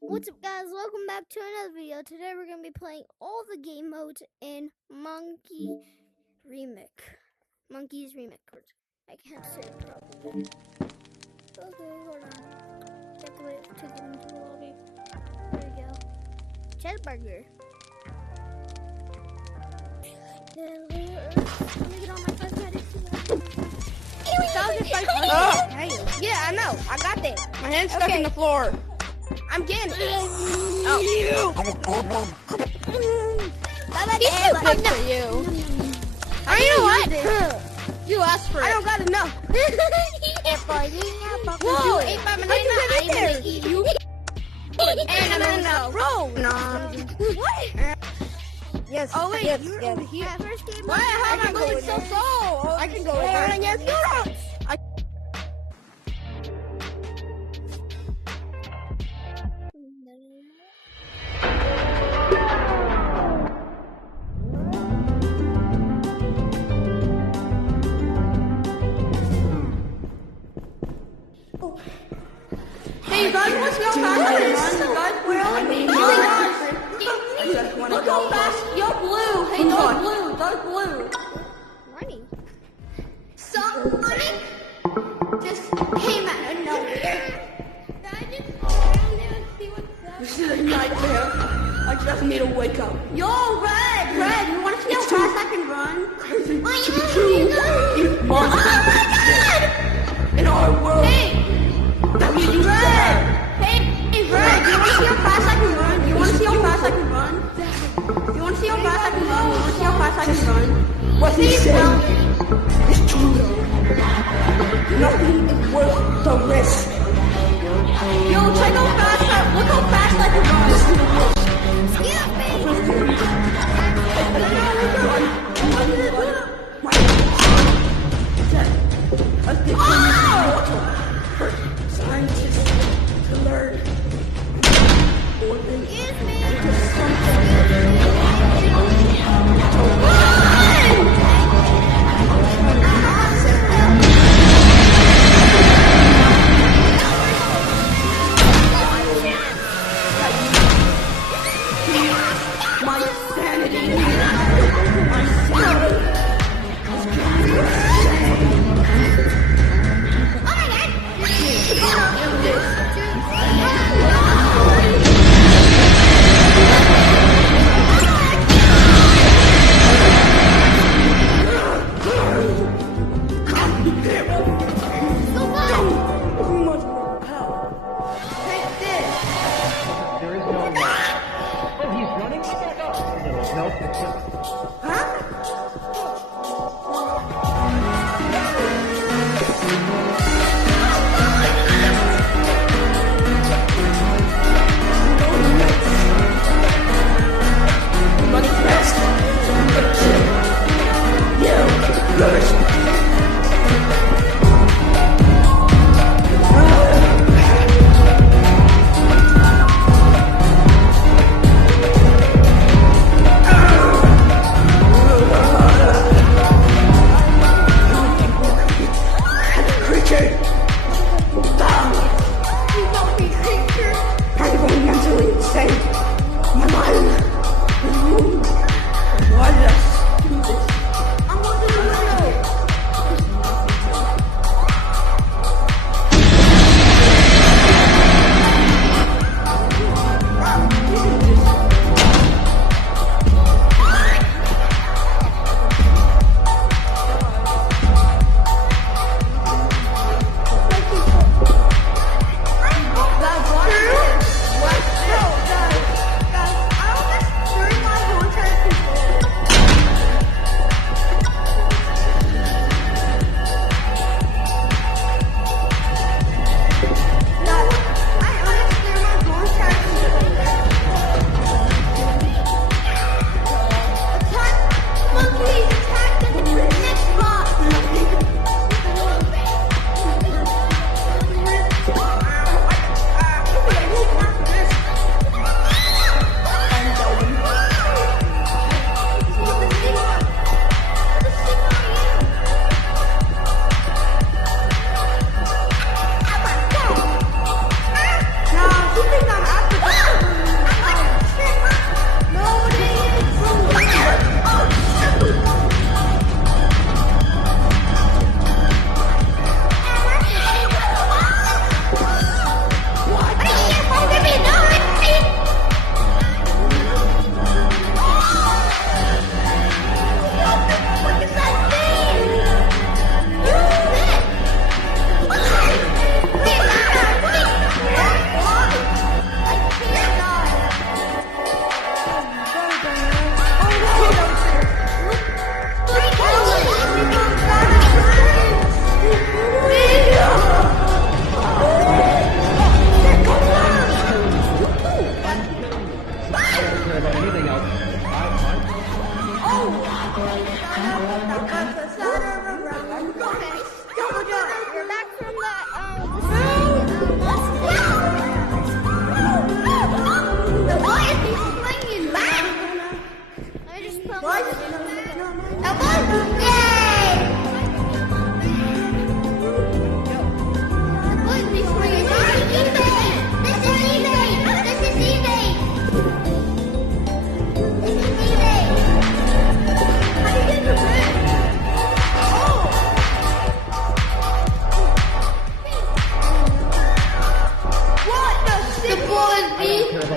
What's up, guys? Welcome back to another video. Today we're going to be playing all the game modes in Monkey's Remake. I can't say it properly. Okay, hold on. Have to wait to get into the lobby. There we go. Cheeseburger. Let me get on my first credit. Yeah, I know. I got that. My hand's stuck in the floor. I'm getting it. Oh, you! Good for you. Oh, you know what? You asked for it. I don't got enough. Whoa! You ate my banana. I'm gonna eat you. And I'm gonna roll. No. What? Yes. Oh wait, yes, you're yes. over here. First game. Why? How am I moving so slow? I can go in there. Yes, you don't. Hey guys, let's see how fast I can run. Guys, where are we? Look how fast. Yo, blue. Hey, dark blue. Running. Somebody just came out of nowhere. This is a nightmare. I just need to wake up. Yo, Red, you want to see how fast I can run? Oh my God! In our world. Hey, Red. Hey, Red, you want to see how fast I can run? You want to see how fast I can run? You want to see how fast I can run? You want to see how fast I can run? What he said is true. Nothing is worth the risk. Yo, check how fast look how fast I can run. Scientists to learn. My sanity.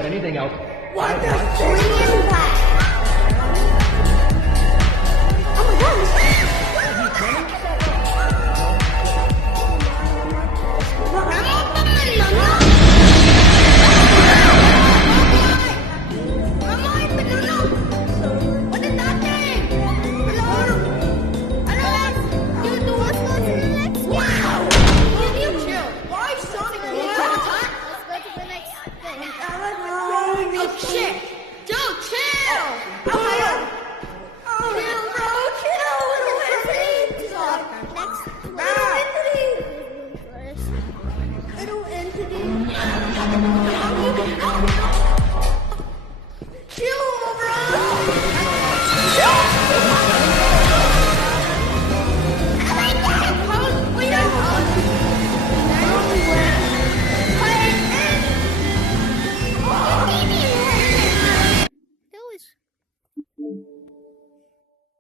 want anything else. What the Bring him back. Oh my god, this What is that thing? Hello? Hello? Dude, the worst one to the next one. Wow! You chill. Why Sonic and Let's go to the next thing. Oh shit! Dude, chill! Chill, bro, chill! Little entity! Chill, bro!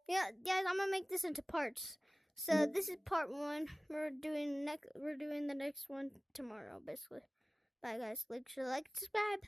Yeah, guys, I'm gonna make this into parts. So this is part 1. We're doing the next one tomorrow, basically. Bye, guys. Like, subscribe.